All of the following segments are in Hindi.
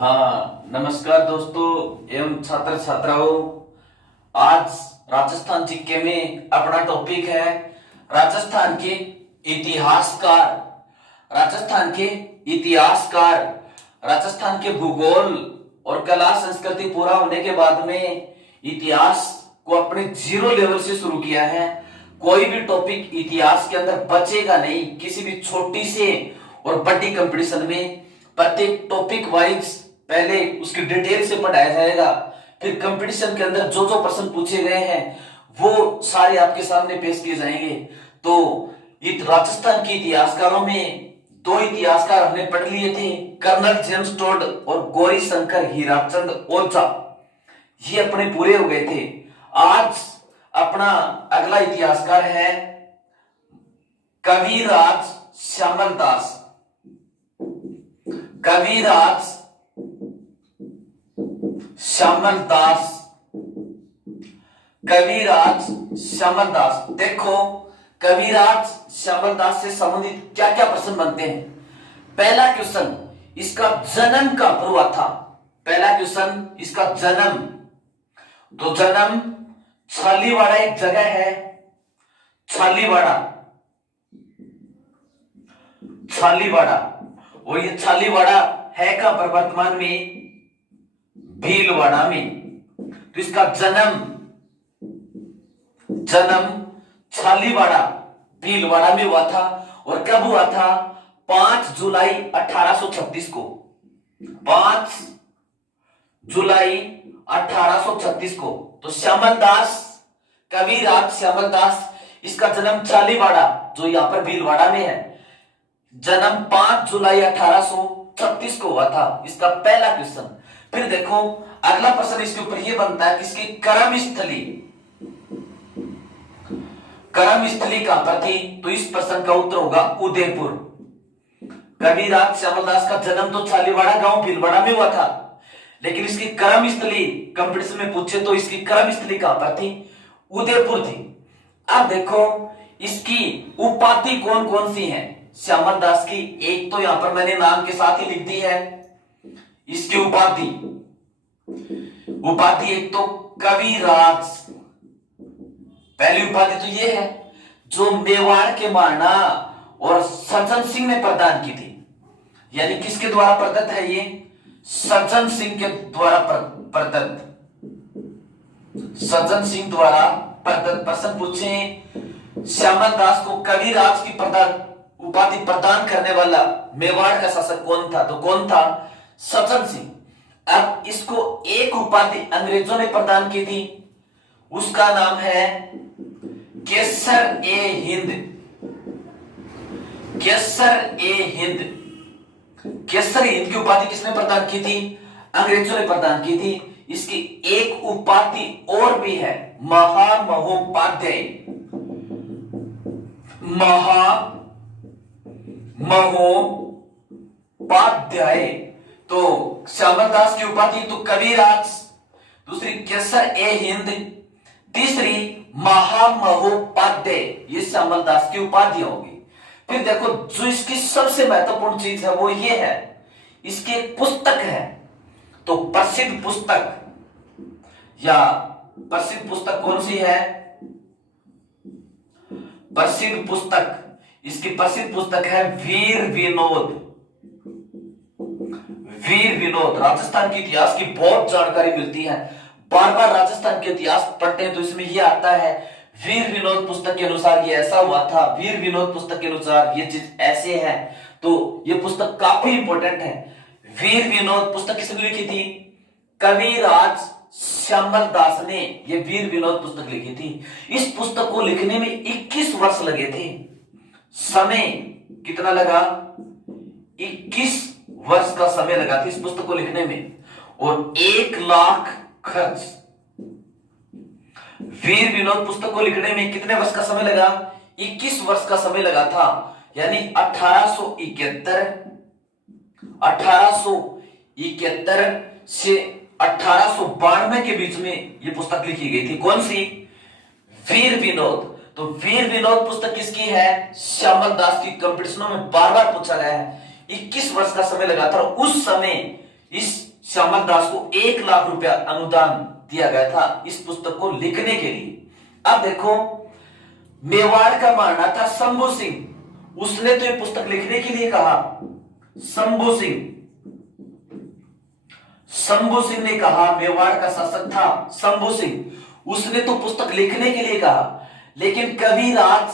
हाँ, नमस्कार दोस्तों एवं छात्र छात्राओं। आज राजस्थान जीके में अपना टॉपिक है राजस्थान के इतिहासकार। राजस्थान के इतिहासकार, राजस्थान के भूगोल और कला संस्कृति पूरा होने के बाद में इतिहास को अपने जीरो लेवल से शुरू किया है। कोई भी टॉपिक इतिहास के अंदर बचेगा नहीं। किसी भी छोटी से और बड़ी कंपटीशन में प्रत्येक टॉपिक वाइज पहले उसकी डिटेल से पढ़ाया जाएगा, फिर कंपटीशन के अंदर जो जो प्रश्न पूछे गए हैं वो सारे आपके सामने पेश किए जाएंगे। तो राजस्थान के इतिहासकारों में दो इतिहासकार हमने पढ़ लिए थे, कर्नल जेम्स टोड और गौरी शंकर हीराचंद ओझा। ये अपने पूरे हो गए थे। आज अपना अगला इतिहासकार है कविराज श्यामल दास। कविराज श्यामल दास, कविराज श्यामल दास। देखो कविराज श्यामल दास से संबंधित क्या क्या प्रश्न बनते हैं। पहला क्वेश्चन, इसका जन्म कब हुआ था। पहला क्वेश्चन, इसका जन्म। तो जन्म छालीवाड़ा एक जगह है, छालीवाड़ा, छालीवाड़ा। और ये छालीवाड़ा है कहां पर वर्तमान में, भीलवाड़ा में। तो इसका जन्म छालीवाड़ा भीलवाड़ा में हुआ था। और कब हुआ था, 5 जुलाई 1836 को। 5 जुलाई 1836 को। तो श्यामल दास, कविराज श्यामल दास, इसका जन्म छालीवाड़ा जो यहां पर भीलवाड़ा में है, जन्म 5 जुलाई 1836 को हुआ था। इसका पहला क्वेश्चन। फिर देखो अगला प्रश्न इसके ऊपर यह बनता है कि इसकी कर्मस्थली, कर्मस्थली कहां पर थी। तो इस प्रश्न का उत्तर होगा उदयपुर। कविराज श्यामल दास का जन्म तो छालीवाड़ा गांव भीलवाड़ा में हुआ था, लेकिन इसकी कर्मस्थली कंपटीशन में पूछे तो इसकी कर्मस्थली कहां पर थी, उदयपुर थी। अब देखो इसकी उपाधि कौन कौन सी है श्यामल दास की। एक तो यहां पर मैंने नाम के साथ ही लिख दी है इसकी उपाधि। उपाधि एक तो कविराज, पहली उपाधि तो ये है जो मेवाड़ के महाराणा और सज्जन सिंह ने प्रदान की थी। यानी किसके द्वारा प्रदत्त है ये, सज्जन सिंह के द्वारा प्रदत्त, सज्जन सिंह द्वारा प्रदत्त। प्रश्न पूछे श्यामल दास को कविराज की उपाधि प्रदान करने वाला मेवाड़ का शासक कौन था। तो कौन था, सज्जन सिंह। अब इसको एक उपाधि अंग्रेजों ने प्रदान की थी, उसका नाम है केसर ए हिंद। केसर ए हिंद, केसर ए हिंद की उपाधि किसने प्रदान की थी, अंग्रेजों ने प्रदान की थी। इसकी एक उपाधि और भी है, महामहोपाध्याय। महामहोपाध्याय। तो श्यामल दास की उपाधि तो कविराज, दूसरी केसर ए हिंद, तीसरी महामहोपाध्याय। ये श्यामल दास की उपाधि होगी। फिर देखो जो इसकी सबसे महत्वपूर्ण चीज है वो ये है, इसकी एक पुस्तक है। तो प्रसिद्ध पुस्तक या प्रसिद्ध पुस्तक कौन सी है, प्रसिद्ध पुस्तक, इसकी प्रसिद्ध पुस्तक है वीर विनोद। वीर विनोद। राजस्थान के इतिहास की बहुत जानकारी मिलती है, बार बार राजस्थान के इतिहास पढ़ते हैं तो इसमें यह आता है वीर विनोद पुस्तक के अनुसार ये ऐसा हुआ था, वीर विनोद पुस्तक के अनुसार ये चीज ऐसे है। तो ये पुस्तक काफी इंपॉर्टेंट है। वीर विनोद पुस्तक किसने लिखी थी, कविराज श्यामल दास ने ये वीर विनोद पुस्तक लिखी थी। इस पुस्तक को लिखने में 21 वर्ष लगे थे। समय कितना लगा, 21 वर्ष का समय लगा था इस पुस्तक को लिखने में, और 1 लाख खर्च। वीर विनोद पुस्तक को लिखने में कितने वर्ष का समय लगा, 21 वर्ष का समय लगा था। यानी 1871 से 1892 के बीच में यह पुस्तक लिखी गई थी। कौन सी, वीर विनोद। तो वीर विनोद पुस्तक किसकी है, श्यामल दास की। कंपटीशनों में बार बार पूछा गया है। 21 वर्ष का समय लगा था और उस समय इस श्यामल दास को 1 लाख रुपया अनुदान दिया गया था इस पुस्तक को लिखने के लिए। अब देखो, मेवाड़ का महाराणा था शंभू सिंह, उसने तो ये पुस्तक लिखने के लिए कहा। शंभू सिंह ने कहा, मेवाड़ का शासक था शंभू सिंह, उसने तो पुस्तक लिखने के लिए कहा। लेकिन कविराज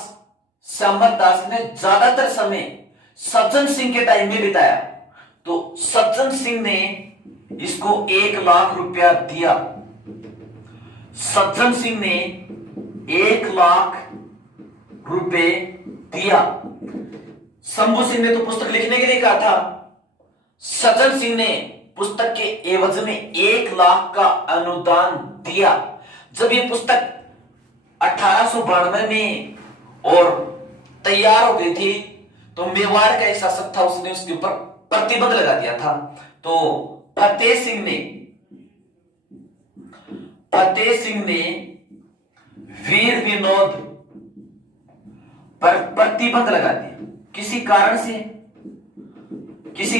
श्यामल दास ने ज्यादातर समय सज्जन सिंह के टाइम में बिताया, तो सज्जन सिंह ने इसको 1 लाख रुपया दिया। सज्जन सिंह ने 1 लाख रुपए दिया। शंभू सिंह ने तो पुस्तक लिखने के लिए कहा था, सज्जन सिंह ने पुस्तक के एवज में 1 लाख का अनुदान दिया। जब ये पुस्तक 1892 में और तैयार हो गई थी, तो मेवाड़ का एक शासक था, उसने उसके ऊपर प्रतिबंध लगा दिया था। तो फतेह सिंह ने वीर विनोद पर प्रतिबंध लगा दिया। किसी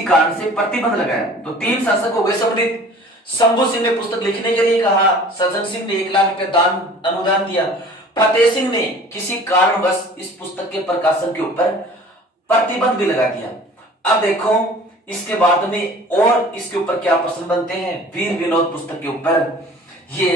कारण से प्रतिबंध लगाया। तो 3 शासक हो गए सम्मिलित। शंभू सिंह ने पुस्तक लिखने के लिए कहा, सज्जन सिंह ने 1 लाख रुपया अनुदान दिया, फतेह सिंह ने किसी कारणवश इस पुस्तक के प्रकाशन के ऊपर प्रतिबंध भी लगा दिया। अब देखो, इसके बाद में और इसके ऊपर क्या प्रश्न बनते हैं वीर विनोद पुस्तक के ऊपर। ये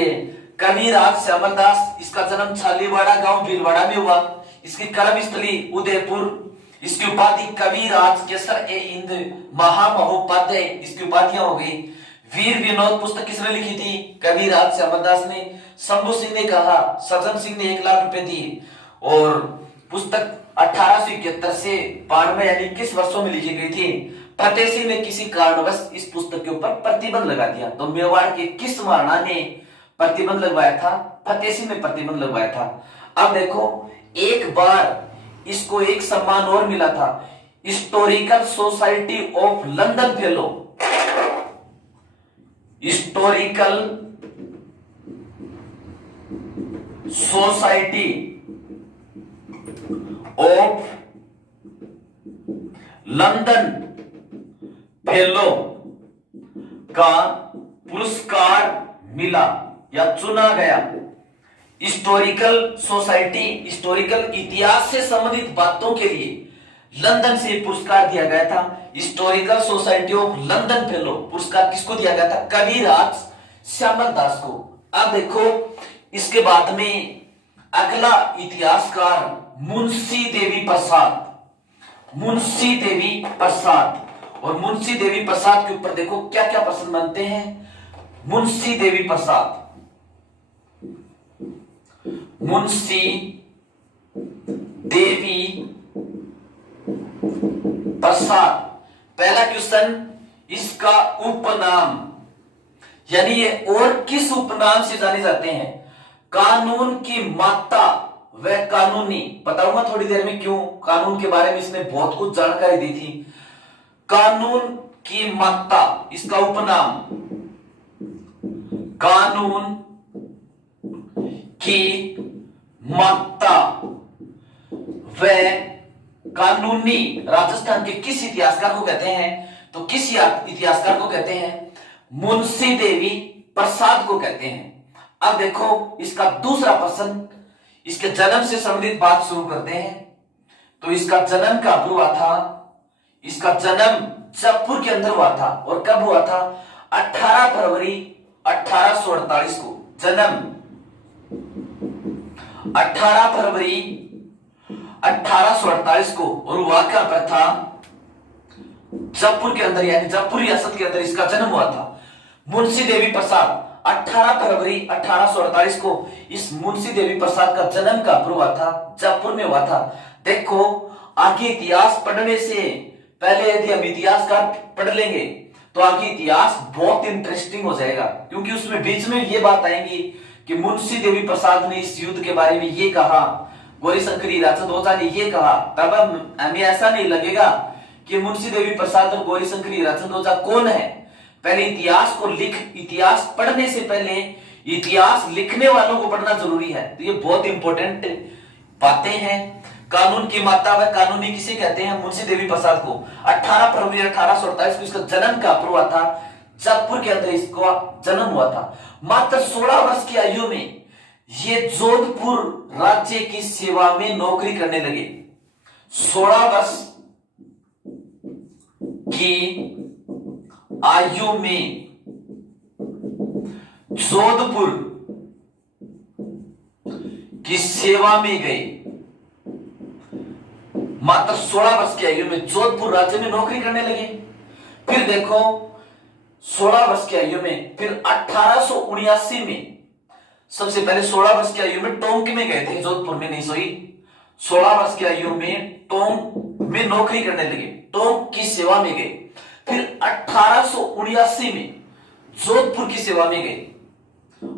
कविराज श्यामल दास, इसका जन्म छालीवाड़ा गांव भीलवाड़ा में हुआ। इसकी कर्म स्थली उदयपुर। इसकी उपाधि कविराज केसर ए इंद महामहोपाध्याय, इसकी उपाधियां हो गई। वीर विनोद पुस्तक किसने लिखी थी? कविराज श्यामल दास ने। शंभू सिंह ने कहा, सज्जन सिंह ने 1 लाख रुपए दिए। और पुस्तक 1871 से 92 यानी 21 वर्षों में लिखी गई थी। फतेह सिंह ने किसी कारणवश इस पुस्तक के ऊपर प्रतिबंध लगा दिया। तो मेवाड़ के किस महाराणा ने प्रतिबंध लगवाया था? फतेह सिंह ने प्रतिबंध लगवाया था। अब देखो, एक बार इसको एक सम्मान और मिला था, historical society of London fellow. Historical society of London fellow का पुरस्कार मिला या चुना गया। हिस्टोरिकल सोसाइटी, हिस्टोरिकल इतिहास से संबंधित बातों के लिए लंदन से पुरस्कार दिया गया था। Historical society of London fellow पुरस्कार किसको दिया गया था? कविराज श्यामल दास को। अब देखो, इसके बाद में अगला इतिहासकार मुंशी देवी प्रसाद। और मुंशी देवी प्रसाद के ऊपर देखो क्या क्या प्रश्न बनते हैं। मुंशी देवी प्रसाद, पहला क्वेश्चन, इसका उपनाम, यानी ये और किस उपनाम से जाने जाते हैं? कानून की माता व कानूनी। बताऊंगा थोड़ी देर में क्यों। कानून के बारे में इसने बहुत कुछ जानकारी दी थी। कानून की माता, इसका उपनाम कानून की माता व कानूनी राजस्थान के किस इतिहासकार को कहते हैं? तो किस इतिहासकार को कहते हैं? मुंशी देवी प्रसाद को कहते हैं। अब देखो, इसका दूसरा प्रश्न, इसके जन्म से संबंधित बात शुरू करते हैं। तो इसका जन्म कब हुआ था? इसका जन्म जयपुर के अंदर हुआ था। और कब हुआ था? 18 फरवरी 1848 को। जन्म 18 फरवरी 1848 को। और हुआ कहां पर था? जयपुर के अंदर, यानी जयपुर रियासत के अंदर इसका जन्म हुआ था। मुंशी देवी प्रसाद 18 फरवरी 1848 को इस मुंशी देवी प्रसाद का जन्म कहां पर हुआ था? जयपुर में हुआ था। देखो, आगे इतिहास पढ़ने से पहले यदि हम इतिहास का पढ़ लेंगे तो आगे इतिहास बहुत इंटरेस्टिंग हो जाएगा, क्योंकि उसमें बीच में ये बात आएगी कि मुंशी देवी प्रसाद ने इस युद्ध के बारे में ये कहा, गौरीशंकर हीराचंद ओझा ने ये कहा। तब हमें ऐसा नहीं लगेगा कि मुंशी देवी प्रसाद और गौरीशंकर हीराचंद ओझा कौन है। पहले इतिहास को इतिहास पढ़ने से पहले इतिहास लिखने वालों को पढ़ना जरूरी है। तो ये बहुत इंपॉर्टेंट बातें हैं। कानून की माता व कानूनी किसे कहते हैं? मुंशी देवी प्रसाद को। 18 फरवरी 1848 को इसका जन्म कहां पर हुआ था? जयपुर के अंदर इसका जन्म हुआ था। मात्र 16 वर्ष की आयु में ये जोधपुर राज्य की सेवा में नौकरी करने लगे। 16 वर्ष की आयु में जोधपुर की सेवा में गए। मात्र 16 वर्ष की आयु में जोधपुर राज्य में नौकरी करने लगे। फिर देखो 16 वर्ष की आयु में, फिर 1879 में, सबसे पहले 16 वर्ष की आयु में टोंक में गए थे, जोधपुर में नहीं सोई। 16 वर्ष की आयु में टोंक में नौकरी करने लगे, टोंक की सेवा में गए। फिर 1879 में जोधपुर की सेवा में गए।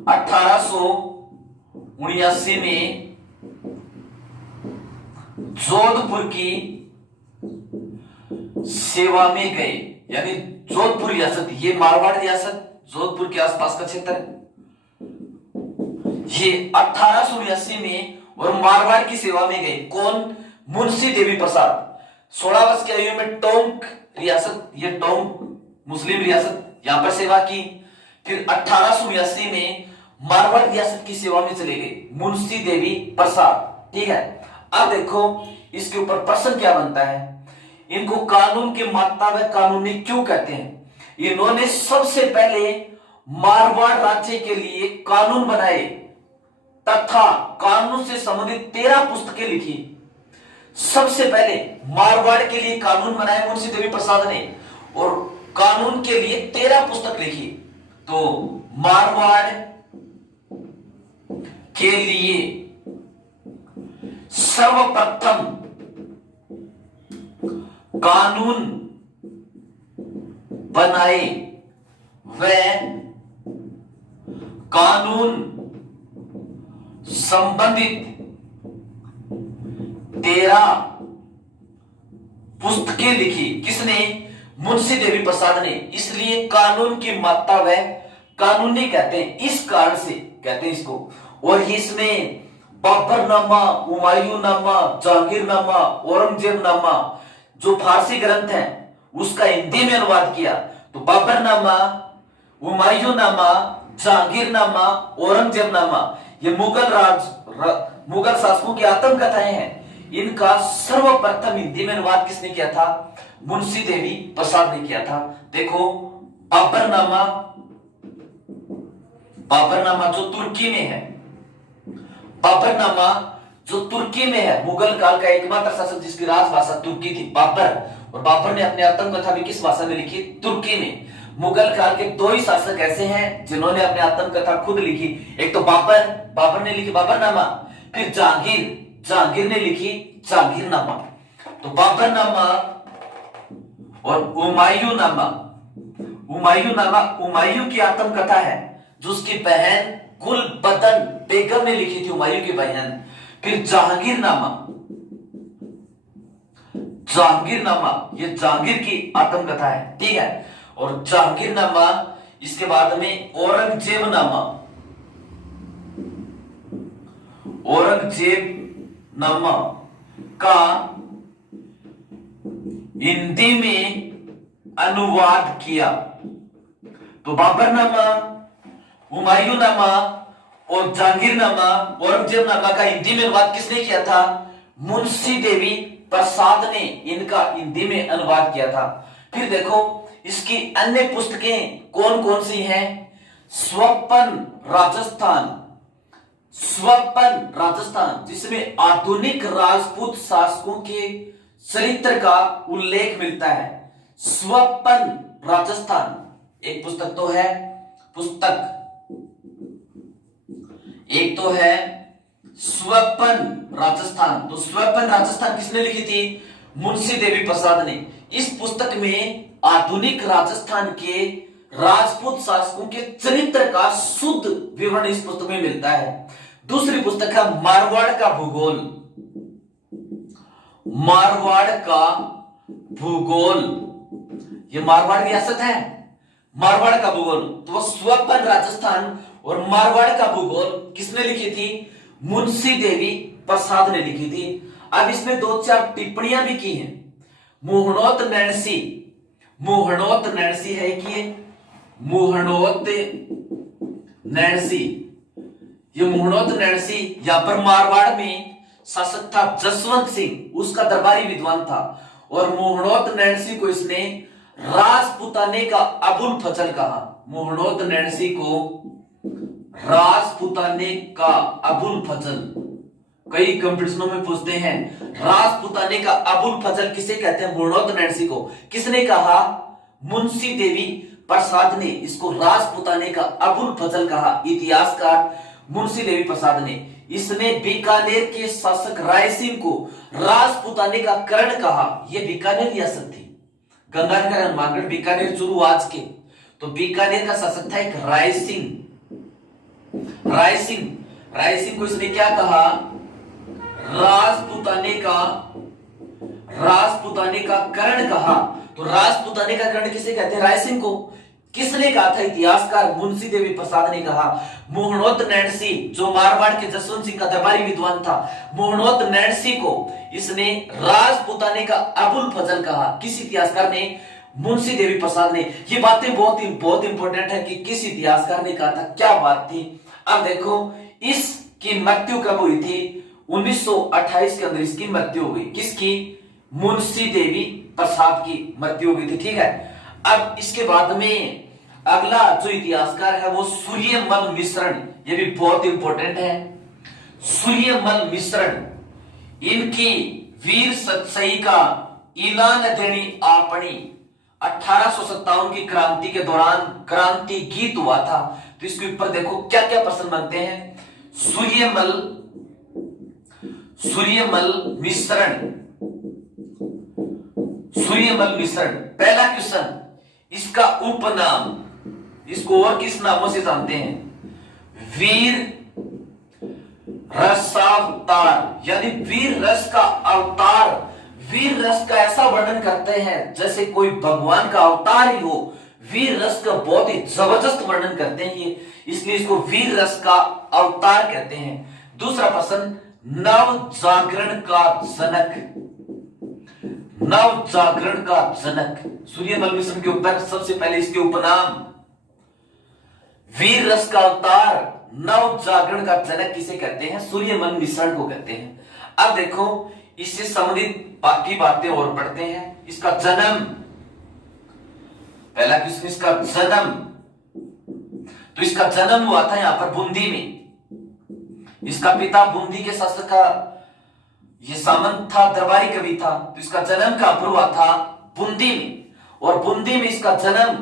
1879 में जोधपुर की सेवा में गए, यानी जोधपुर रियासत, ये मारवाड़ रियासत जोधपुर के आसपास का क्षेत्र है। ये 1879 में और मारवाड़ की सेवा में गए। कौन? मुंशी देवी प्रसाद। 16 वर्ष की आयु में टोंक रियासत, ये टोंक मुस्लिम रियासत, यहां पर सेवा की। फिर 1879 में मारवाड़ रियासत की सेवा में चले गए मुंशी देवी प्रसाद। ठीक है, अब देखो इसके ऊपर प्रश्न क्या बनता है। इनको कानून के माता व कानूनी क्यों कहते हैं? इन्होंने सबसे पहले मारवाड़ राज्य के लिए कानून बनाए तथा कानून से संबंधित 13 पुस्तकें लिखी। सबसे पहले मारवाड़ के लिए कानून बनाए मुंशी देवी प्रसाद ने और कानून के लिए 13 पुस्तक लिखी। तो मारवाड़ के लिए सर्वप्रथम कानून बनाए व कानून संबंधित 13 पुस्तकें लिखी। किसने? मुंशी देवी प्रसाद ने। इसलिए कानून की माता व कानूनी कहते हैं, इस कारण से कहते हैं इसको। और इसमें बाबरनामा, हुमायूंनामा, जहांगीरनामा, औरंगजेबनामा जो फारसी ग्रंथ है उसका हिंदी में अनुवाद किया। तो बाबरनामा, हुमायूंनामा, जहांगीरनामा, औरंगजेबनामा ये मुगल शासकों की आत्मकथाएं हैं। इनका सर्वप्रथम हिंदी में अनुवाद किसने किया था? मुंशी देवी प्रसाद ने किया था। देखो बाबरनामा, बाबरनामा जो तुर्की में है, बाबरनामा जो तुर्की में है, मुगल काल का एकमात्र शासक जिसकी राजभाषा तुर्की थी, बाबर। और बाबर ने अपनी आत्मकथा भी किस भाषा में लिखी? तुर्की में। मुगल काल के 2 ही शासक ऐसे हैं जिन्होंने अपनी आत्मकथा खुद लिखी। एक तो बाबर, बाबर ने लिखी बाबरनामा। फिर जहांगीर ने लिखी जहांगीरनामा। तो बाबरनामा और हुमायूंनामा, हुमायूं की आत्मकथा है जो उसकी बहन गुलबदन बेगम ने लिखी थी, हुमायूं की बहन। फिर जहांगीरनामा ये जहांगीर की आत्मकथा है। ठीक है, और जहांगीरनामा, इसके बाद में औरंगजेबनामा, औरंगजेबनामा का हिंदी में अनुवाद किया। तो बाबरनामा, हुमायूंनामा और जहांगीरनामा, औरंगजेबनामा का हिंदी में अनुवाद किसने किया था? मुंशी देवी प्रसाद ने इनका हिंदी में अनुवाद किया था। फिर देखो इसकी अन्य पुस्तकें कौन कौन सी हैं? स्वप्न राजस्थान जिसमें आधुनिक राजपूत शासकों के चरित्र का उल्लेख मिलता है। स्वप्न राजस्थान एक पुस्तक तो है, एक तो है स्वप्न राजस्थान। तो स्वप्न राजस्थान किसने लिखी थी? मुंशी देवी प्रसाद ने। इस पुस्तक में आधुनिक राजस्थान के राजपूत शासकों के चरित्र का शुद्ध विवरण इस पुस्तक में मिलता है। दूसरी पुस्तक है मारवाड़ का भूगोल। मारवाड़ का भूगोल, ये मारवाड़ रियासत है, मारवाड़ का भूगोल। तो स्वप्न राजस्थान और मारवाड़ का भूगोल किसने लिखी थी? मुंशी देवी प्रसाद ने लिखी थी। अब इसमें 2-4 टिप्पणियां भी की हैं। मोहनोत नैणसी है कि मुहणोत नैणसी। ये मुहणोत नैणसी यहां पर मारवाड़ में शासक था जसवंत सिंह, उसका दरबारी विद्वान था। और मुहणोत नैणसी को इसने राजपुताने का अबुल फजल कहा। मुहणोत नैणसी को राजपुताने का अबुल फजल, कई कंपटीशनों में पूछते हैं राजपुताने का अबुल फजल किसे कहते हैं? मुहणोत नैणसी को। किसने कहा? मुंशी देवी प्रसाद ने इसको राजपुताने का अबुल फजल कहा, इतिहासकार मुंशी देवी प्रसाद ने। इसने बीकानेर के शासक राय सिंह को राजपुताने का कर्ण कहा। यह बीकानेर रियासत थी, गंगानगर हनुमानगढ़ बीकानेर चूरू आज के। तो बीकानेर का शासक था एक राय सिंह। राय सिंह को इसने क्या कहा? राजपुताने का कर्ण कहा। तो राजपुताने का कर्ण किसे कहते हैं? राय सिंह को। किसने कहा था? इतिहासकार मुंशी देवी प्रसाद ने कहा। मुहणोत नैणसी जो मारवाड़ के जसवंत सिंह का दरबारी विद्वान था, मुहणोत नैणसी को इसने राजपुताने का अबुल फजल कहा। किस इतिहासकार ने? मुंशी देवी प्रसाद ने। ये बातें बहुत इंपॉर्टेंट है कि किस इतिहासकार ने कहा था, क्या बात थी। अब देखो इसकी मृत्यु कब हुई थी? 1928 के अंदर इसकी मृत्यु हुई। किसकी? मुंशी देवी प्रसाद की मृत्यु हो गई थी। ठीक है। अब इसके बाद में अगला जो इतिहासकार है वो सूर्यमल मिश्रण। ये भी बहुत इंपॉर्टेंट है। सूर्यमल मिश्रण, इनकी वीर सतसई का ऐलान देनी आपनी 1857 की क्रांति के दौरान क्रांति गीत हुआ था। तो इसके ऊपर देखो क्या क्या प्रश्न बनते हैं। सूर्यमल मिश्रण। पहला क्वेश्चन, इसका उपनाम, इसको और किस नामों से जानते हैं? वीर रसावतार, यानी वीर रस का अवतार। वीर रस का ऐसा वर्णन करते हैं जैसे कोई भगवान का अवतार ही हो। वीर रस का बहुत ही जबरदस्त वर्णन करते हैं ये, इसलिए इसको वीर रस का अवतार कहते हैं। दूसरा प्रश्न, नव जागरण का जनक। सूर्यमल मिश्रण के ऊपर सबसे पहले इसके उपनाम वीर रस का अवतार, नव जागरण का जनक किसे कहते हैं? सूर्यमल मिश्रण को कहते हैं। अब देखो इससे संबंधित बाकी बातें और पढ़ते हैं। इसका जन्म, पहला क्वेश्चन इसका जन्म। तो इसका जन्म हुआ था यहां पर बूंदी में। इसका पिता बूंदी के शासक का ये सामंत था, दरबारी कवि था। तो इसका जन्म कहां पर हुआ था? बूंदी में। और बूंदी में इसका जन्म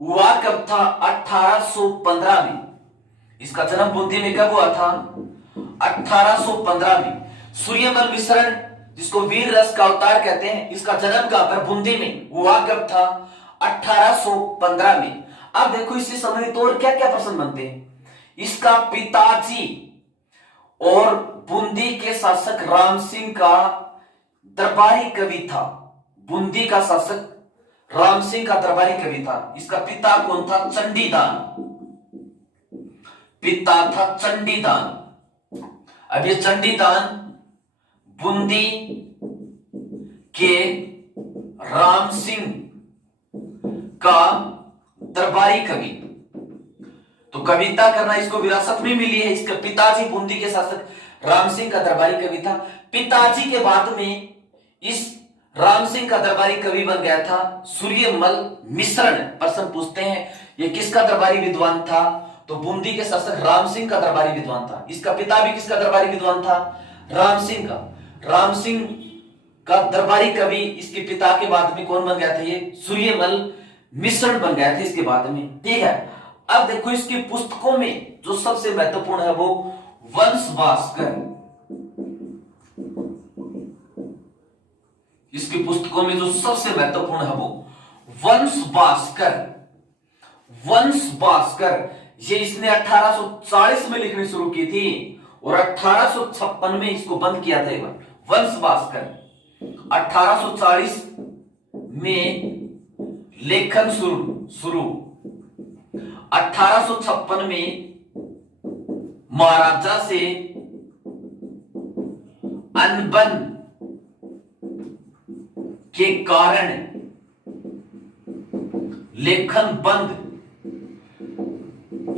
हुआ कब था? 1815 में। इसका जन्म बूंदी में कब हुआ था? 1815 में। सूर्यमल मिश्रण जिसको वीर रस का अवतार कहते हैं, इसका जन्म कहां पर? बूंदी में। हुआ कब था? 1815 में। अब देखो इससे संबंधित और क्या क्या प्रश्न बनते हैं। इसका पिताजी और बूंदी के शासक राम सिंह का दरबारी कवि था। बूंदी का शासक राम सिंह का दरबारी कवि था। इसका पिता कौन था? चंडीदान। पिता था चंडीदान। अब ये चंडीदान बूंदी के राम सिंह का दरबारी कवि। तो कविता करना इसको विरासत में मिली है। इसके पिताजी बूंदी के शासक राम सिंह का दरबारी कवि था। पिताजी के बाद में इस राम सिंह का दरबारी कवि बन गया था सूर्यमल मिश्रण। प्रश्न पूछते हैं ये किसका दरबारी विद्वान था? तो बूंदी के शासक राम सिंह का दरबारी विद्वान था। इसका पिता भी किसका दरबारी विद्वान था? राम सिंह का। राम सिंह का दरबारी कवि इसके पिता के बाद में कौन बन गया था? ये सूर्यमल मिश्रण बन गया था इसके बाद में। ठीक है। अब देखो इसकी पुस्तकों में जो सबसे महत्वपूर्ण है वो वंश भास्कर। इसकी पुस्तकों में जो सबसे महत्वपूर्ण है वो वंश भास्कर। ये इसने 1840 में लिखनी शुरू की थी और 1856 में इसको बंद किया था। एक बार वंश भास्कर 1840 में लेखन शुरू 1856 में महाराजा से अनबन के कारण लेखन बंद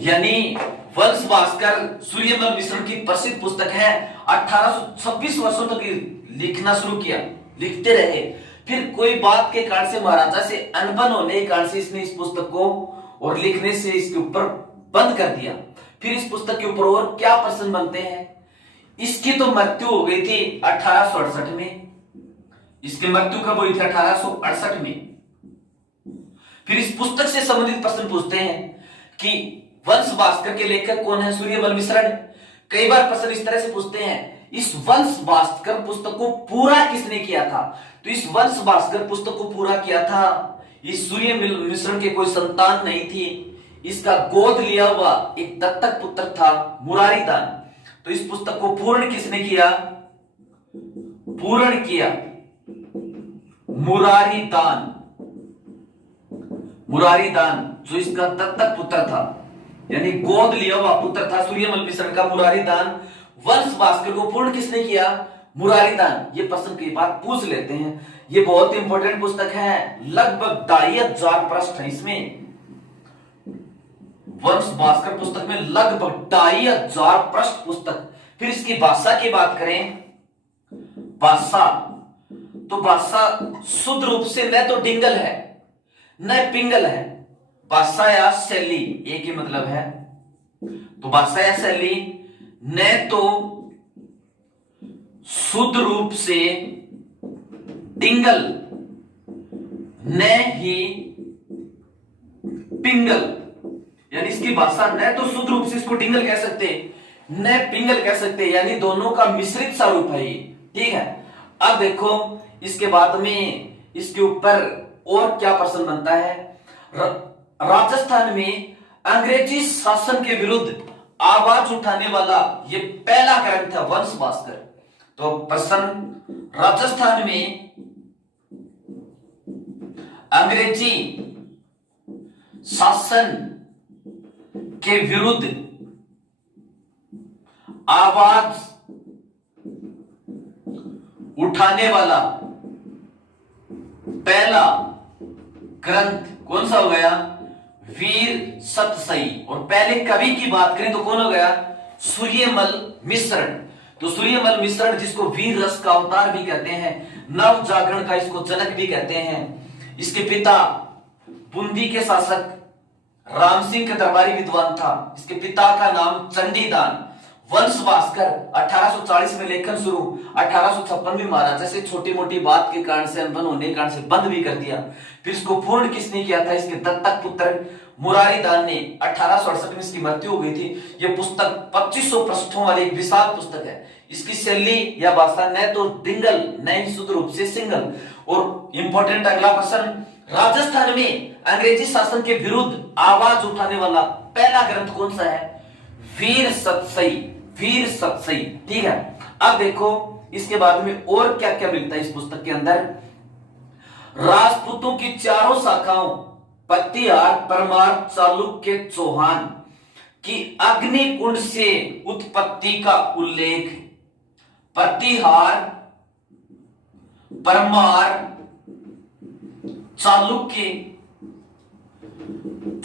यानी वंश भास्कर सूर्यमल मिश्रण की प्रसिद्ध पुस्तक है। 1826 वर्षों तक लिखना शुरू किया, लिखते रहे। फिर कोई बात के कारण से, महाराजा से अनबन होने के कारण से इसने इस पुस्तक को और लिखने से इसके ऊपर बंद कर दिया। फिर इस पुस्तक के ऊपर और क्या प्रश्न बनते हैं। इसकी तो मृत्यु हो गई थी 1868 में। इसकी मृत्यु कब हुई थी? 1868 में। फिर इस पुस्तक से संबंधित प्रश्न पूछते हैं कि वंश भास्कर के लेखक कौन है? सूर्यमल मिश्रण। कई बार प्रश्न इस तरह से पूछते हैं, इस वंश भास्कर पुस्तक को पूरा किसने किया था? तो इस वंश भास्कर पुस्तक को पूरा किया था, इस सूर्यमल मिश्रण के कोई संतान नहीं थी। इसका गोद लिया हुआ एक दत्तक पुत्र था, मुरारी दान। तो इस पुस्तक को पूर्ण किसने किया? पूर्ण किया मुरारी दान। मुरारी दान जो इसका दत्तक पुत्र था, यानी गोद लिया हुआ पुत्र था सूर्यमल मिश्रण का, मुरारी दान। वंश भास्कर को पूर्ण किसने किया? मुरारी दान। ये प्रश्न की बात पूछ लेते हैं। ये बहुत इंपॉर्टेंट पुस्तक है, लगभग 2500 पृष्ठ है इसमें। वंश भास्कर पुस्तक में लगभग 2500 पृष्ठ पुस्तक। फिर इसकी भाषा की बात करें, भाषा तो भाषा शुद्ध रूप से न तो डिंगल है न पिंगल है। भाषा या शैली एक ही मतलब है। तो भाषा या शैली न तो शुद्ध रूप से डिंगल न ही पिंगल, यानी इसकी भाषा न तो शुद्ध रूप से इसको डिंगल कह सकते न पिंगल कह सकते, यानी दोनों का मिश्रित स्वरूप है ये। ठीक है। अब देखो इसके बाद में इसके ऊपर और क्या प्रश्न बनता है। राजस्थान में अंग्रेजी शासन के विरुद्ध आवाज उठाने वाला ये पहला ग्रंथ है वंश भास्कर। तो प्रश्न, राजस्थान में अंग्रेजी शासन के विरुद्ध आवाज उठाने वाला पहला ग्रंथ कौन सा हो गया? वीर सतसई। और पहले कवि की बात करें तो कौन हो गया? सूर्यमल मिश्रण। तो सूर्यमल मिश्रण जिसको वीर रस का अवतार भी कहते हैं, नव जागरण का इसको जनक भी कहते हैं। इसके पिता बूंदी के शासक राम सिंह का दरबारी विद्वान था। इसके पिता का नाम चंडीदान। वंश भास्कर 1840 में लेखन शुरू, 1856 में महाराजा से छोटी मोटी बात के कारण से, अनबन होने के कारण से बंद भी कर दिया। फिर इसको पूर्ण किसने किया था? इसके दत्तक पुत्र मुरारी दान ने। 1868 में इसकी मृत्यु हो गई थी। यह पुस्तक 2500 पृष्ठों वाली एक विशाल पुस्तक है। इसकी शैली या भाषा न तो डिंगल न ही शुद्ध रूप से सिंगल। और इंपॉर्टेंट अगला प्रश्न, राजस्थान में अंग्रेजी शासन के विरुद्ध आवाज उठाने वाला पहला ग्रंथ कौन सा है? वीर सतसई। वीर सतसई। ठीक है। अब देखो इसके बाद में और क्या क्या मिलता है इस पुस्तक के अंदर। राजपूतों की चारों शाखाओं पतिहार, परमार, चालुक्य, चौहान की अग्निकुंड से उत्पत्ति का उल्लेख। पतिहार, परमार, चालुक्य,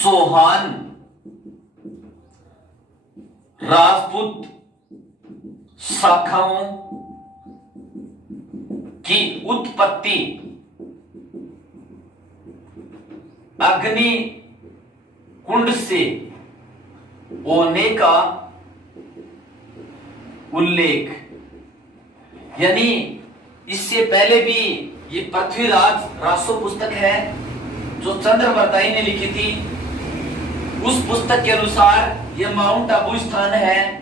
चौहान राजपूत शाखाओं की उत्पत्ति अग्नि कुंड से होने का उल्लेख। यानी इससे पहले भी ये पृथ्वीराज रासो पुस्तक है जो चंद्रवर्ताई ने लिखी थी। उस पुस्तक के अनुसार यह माउंट आबू स्थान है।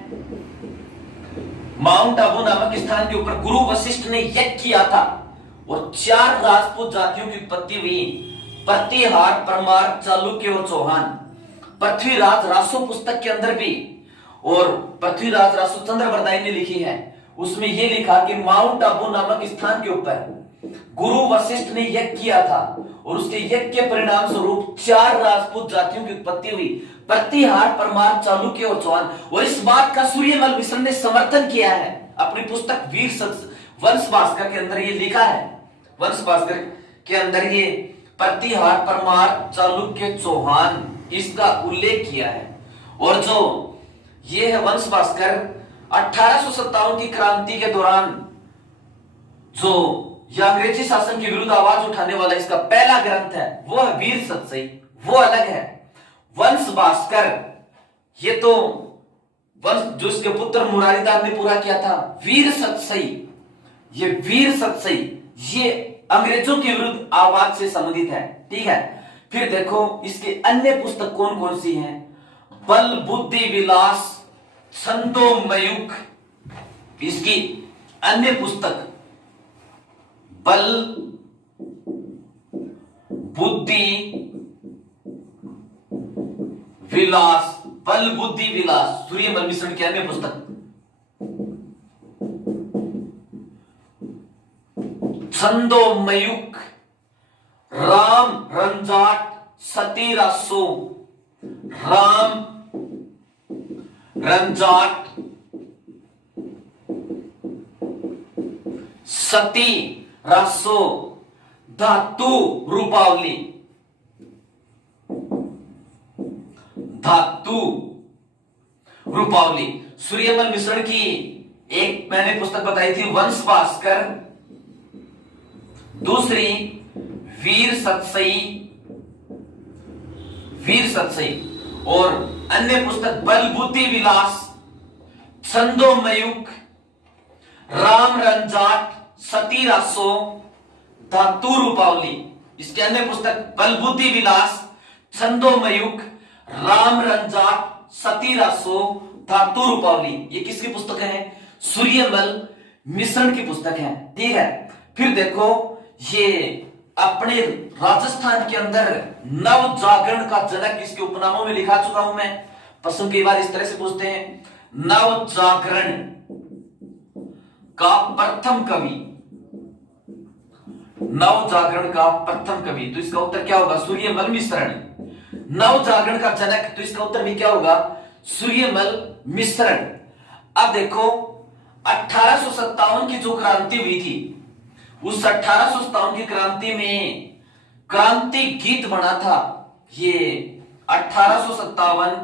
माउंट आबू नामक स्थान के ऊपर गुरु वशिष्ठ ने यज्ञ किया था और 4 राजपूत जातियों की उत्पत्ति हुई, प्रतिहार, परमार, चालुक्य और चौहान। पृथ्वीराज रासो पुस्तक के अंदर भी, और पृथ्वीराज रासो चंद्रवर्ताई ने लिखी है, उसमें यह लिखा कि माउंट आबू नामक स्थान के ऊपर गुरु वशिष्ठ ने यज्ञ किया था और उसके यज्ञ के परिणाम स्वरूप 4 राजपूत जातियों की उत्पत्ति हुई, प्रतिहार, परमार, चालुक्य और चौहान। और इस बात का सूर्यमल मिश्रण ने समर्थन किया है अपनी पुस्तक वंश भास्कर के अंदर ये लिखा है। वंश भास्कर के अंदर ये प्रतिहार, परमार, चालुक्य, चौहान इसका उल्लेख किया है। और जो ये है वंश भास्कर 1857 की क्रांति के दौरान जो यह अंग्रेजी शासन के विरुद्ध आवाज उठाने वाला इसका पहला ग्रंथ है, वो है वीर सतसई, वो अलग है। वंश भास्कर ये तो वंश जो इसके पुत्र मुरारीदास ने पूरा किया था। वीर सतसई, ये वीर सतसई ये अंग्रेजों के विरुद्ध आवाज से संबंधित है, ठीक है। फिर देखो इसके अन्य पुस्तक कौन कौन सी हैं। बल बुद्धि विलास छंदोमयुग, इसकी अन्य पुस्तक बल बुद्धि विलास, बल बुद्धि विलास सूर्यमल मिश्रण की अन्य पुस्तक। छंदोमयुग, राम रंजाट सती रासो, राम रंजाट सती रासो, धातु रूपावली, धातु रूपावली। सूर्यमल मिश्रण की एक मैंने पुस्तक बताई थी वंश भास्कर, दूसरी वीर सतसई, वीर सतसई, और अन्य पुस्तक बल बुद्धि विलास, छंदोमयुग, राम रंजाट सती रासो, धातु रूपावली। इसके अन्य पुस्तक बल बुद्धि विलास, छंदोमयुग, राम रंजाट सती रासो, धातु रूपावली। ये किसकी पुस्तक है? सूर्यमल मिश्रण की पुस्तक है, ठीक है। फिर देखो ये अपने राजस्थान के अंदर नव जागरण का जनक इसके उपनामों में लिखा चुका हूं मैं। प्रश्न कई बार इस तरह से पूछते हैं, नव जागरण का प्रथम कवि, नव जागरण का प्रथम कवि, तो इसका उत्तर क्या होगा? सूर्यमल मिश्रण। नव जागरण का जनक, तो इसका उत्तर भी क्या होगा? सूर्यमल मिश्रण। अब देखो 1857 की जो क्रांति हुई थी, उस 1857 की क्रांति में क्रांति गीत बना था। ये 1857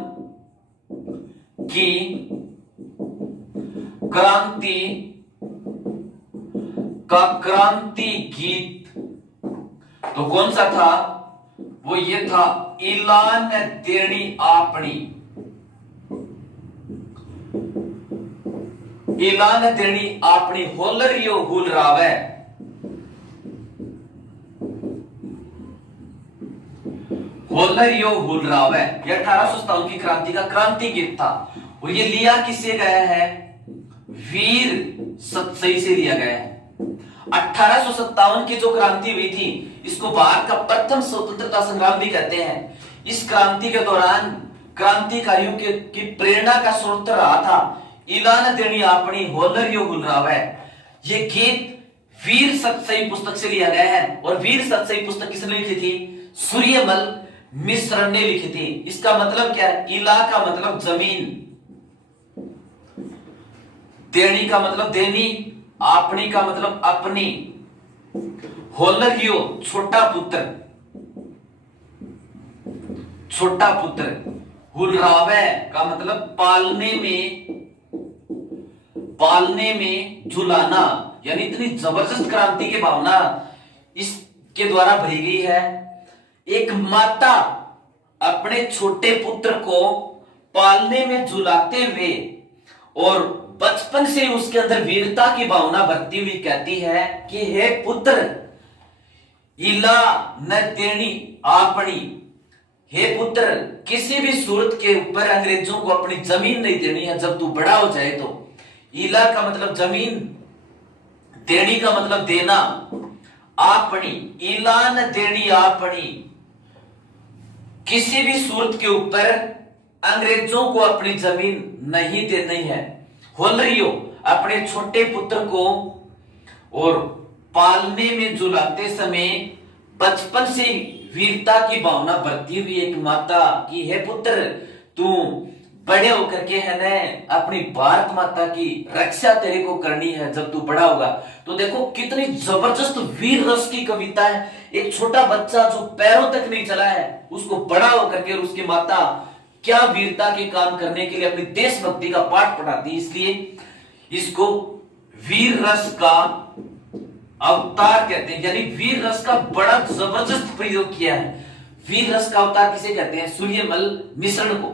की क्रांति का क्रांति गीत तो कौन सा था? वो ये था, इलान देनी आपनी, इलान देनी आपनी होलरियो हुल रावे, होलरियो हुल रावे। ये 1857 की क्रांति का क्रांति गीत था, और ये लिया किससे गया है? वीर सतसई से लिया गया है। 1857 की जो क्रांति हुई थी, इसको भारत का प्रथम स्वतंत्रता संग्राम भी कहते हैं। इस क्रांति के दौरान क्रांतिकारियों की प्रेरणा का स्रोत रहा था इलान देनी आपनी होलरियो हुल रावे। ये गीत वीर सतसई पुस्तक से लिया गया है, और वीर सतसई पुस्तक किसने लिखी थी? सूर्यमल मिश्रण ने लिखी थी। इसका मतलब क्या है? इला का मतलब जमीन, देनी का मतलब देनी, आपनी का मतलब अपनी, होलरियो छोटा पुत्र, छोटा पुत्र, हुलरावे का मतलब पालने में, पालने में झुलाना। यानी इतनी जबरदस्त क्रांति की भावना इसके द्वारा भरी गई है। एक माता अपने छोटे पुत्र को पालने में झुलाते हुए और बचपन से उसके अंदर वीरता की भावना भरती हुई कहती है कि हे पुत्र, इला न देनी आपनी, हे पुत्र, किसी भी सूरत के ऊपर अंग्रेजों को अपनी जमीन नहीं देनी है जब तू बड़ा हो जाए तो। इला का मतलब जमीन, देनी का मतलब देना, आपनी, इला न देनी आपनी, किसी भी सूरत के ऊपर अंग्रेजों को अपनी जमीन नहीं देनी है। होलरियो अपने छोटे पुत्र को और पालने में झुलाते समय बचपन से वीरता की भावना भरती हुई एक माता की, हे पुत्र, तू बड़े होकर के है ना अपनी भारत माता की रक्षा तेरे को करनी है जब तू बड़ा होगा। तो देखो कितनी जबरदस्त वीर रस की कविता है। एक छोटा बच्चा जो पैरों तक नहीं चला है, उसको बड़ा होकर के उसकी माता क्या वीरता के काम करने के लिए अपनी देशभक्ति का पाठ पढ़ाती है, इसलिए इसको वीर रस का अवतार कहते हैं। यानी वीर रस का बड़ा जबरदस्त प्रयोग किया है। वीर रस का अवतार किसे कहते हैं? सूर्यमल मिश्रण को।